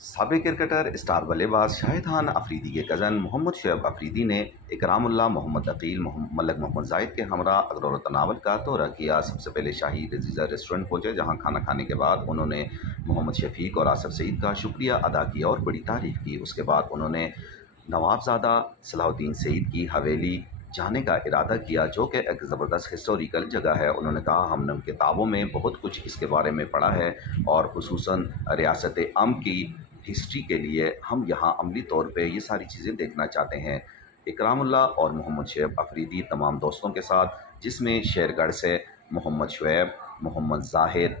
साबिक cricketer star बल्लेबाज शाहिद खान अफरीदी के कज़न मोहम्मद शुएब अफरीदी ने इकरामुल्लाह मोहम्मद अकील मलिक मोहम्मद जाहिद के हमरा अगरोर तनावल का दौरा किया। सबसे पहले शाही लजीज़ा रेस्टोरेंट पहुंचे, जहां खाना खाने के बाद उन्होंने मोहम्मद शफीक और आसिफ सईद का शुक्रिया अदा किया और बड़ी तारीफ़ की। उसके बाद उन्होंने नवाबज़ादा सलाहुद्दीन सईद की हवेली जाने का इरादा किया, जो कि एक ज़बरदस्त हिस्टोरिकल जगह है। उन्होंने कहा, हमने किताबों में बहुत कुछ इसके बारे में पढ़ा है और खुसूसन रियासत अम की हिस्ट्री के लिए हम यहाँ अमली तौर पे ये सारी चीज़ें देखना चाहते हैं। इकरामुल्लाह और मोहम्मद शुएब अफरीदी तमाम दोस्तों के साथ, जिसमें शेरगढ़ से मोहम्मद शुएब, मोहम्मद ज़ाहिर,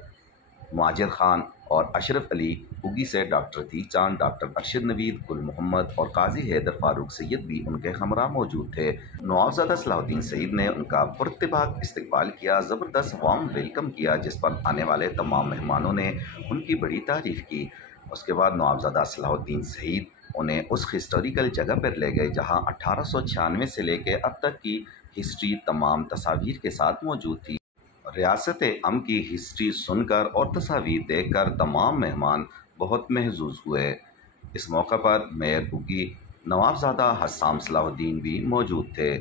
माजिद खान और अशरफ अली, उगी से डॉक्टर अतीक चांद, डॉक्टर अरशद नवीद, गुल मोहम्मद और काजी हैदर फारूक सैयद भी उनके हमरा मौजूद थे। नवाबज़ादा सलाहुद्दीन सईद ने उनका पुरतबाक इस्तकबाल किया, ज़बरदस्त वार्म वेलकम किया, जिस पर आने वाले तमाम मेहमानों ने उनकी बड़ी तारीफ़ की। उसके बाद नवाबज़ादा सलाहुद्दीन सईद उन्हें उस हिस्टोरिकल जगह पर ले गए जहां 1896 से लेकर अब तक की हिस्ट्री तमाम तस्वीर के साथ मौजूद थी। रियासत अम की हिस्ट्री सुनकर और तस्वीर देखकर तमाम मेहमान बहुत महजूज हुए। इस मौका पर मेयर उगी नवाबज़ादा हस्साम सलाहुद्दीन भी मौजूद थे।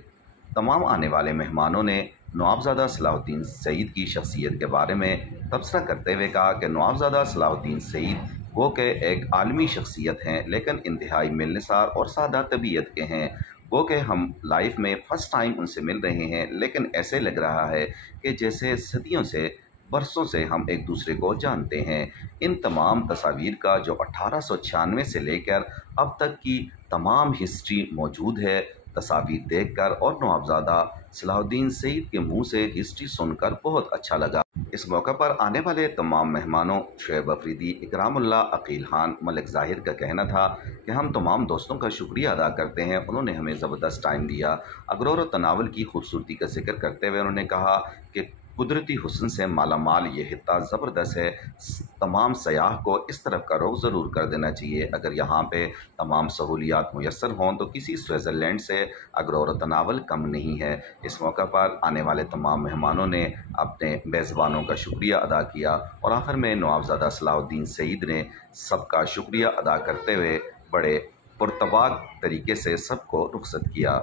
तमाम आने वाले मेहमानों ने नवाबज़ादा सलाहुद्दीन सईद की शख्सियत के बारे में तबसरा करते हुए कहा कि नवाबज़ादा सलाहुद्दीन सईद वो के एक आलमी शख्सियत हैं, लेकिन इंतहाई मिलनसार और सादा तबीयत के हैं। वो कि हम लाइफ में फ़र्स्ट टाइम उनसे मिल रहे हैं, लेकिन ऐसे लग रहा है कि जैसे सदियों से, बरसों से हम एक दूसरे को जानते हैं। इन तमाम तस्वीर का जो 1896 से लेकर अब तक की तमाम हिस्ट्री मौजूद है, तस्वीर देखकर और नवाबज़ादा सलाहुद्दीन सईद के मुंह से हिस्ट्री सुनकर बहुत अच्छा लगा। इस मौका पर आने वाले तमाम मेहमानों शुएब अफरीदी, इकरामुल्लाह, अकील खान, मलिक ज़ाहिर का कहना था कि हम तमाम दोस्तों का शुक्रिया अदा करते हैं, उन्होंने हमें ज़बरदस्त टाइम दिया। अगरोर और तनावल की खूबसूरती का जिक्र करते हुए उन्होंने कहा कि कुदरती हुस्न से मालामाल ये खित्ता ज़बरदस्त है, तमाम सयाह को इस तरफ का रुख ज़रूर कर देना चाहिए। अगर यहाँ पे तमाम सहूलियात मुयस्सर हों तो किसी स्विट्ज़रलैंड से अगरोर और तनावल कम नहीं है। इस मौका पर आने वाले तमाम मेहमानों ने अपने मेज़बानों का शुक्रिया अदा किया और आखिर में नवाबज़ादा सलाहुद्दीन सईद ने सबका शुक्रिया अदा करते हुए बड़े पुरतबाक तरीके से सबको रुखसत किया।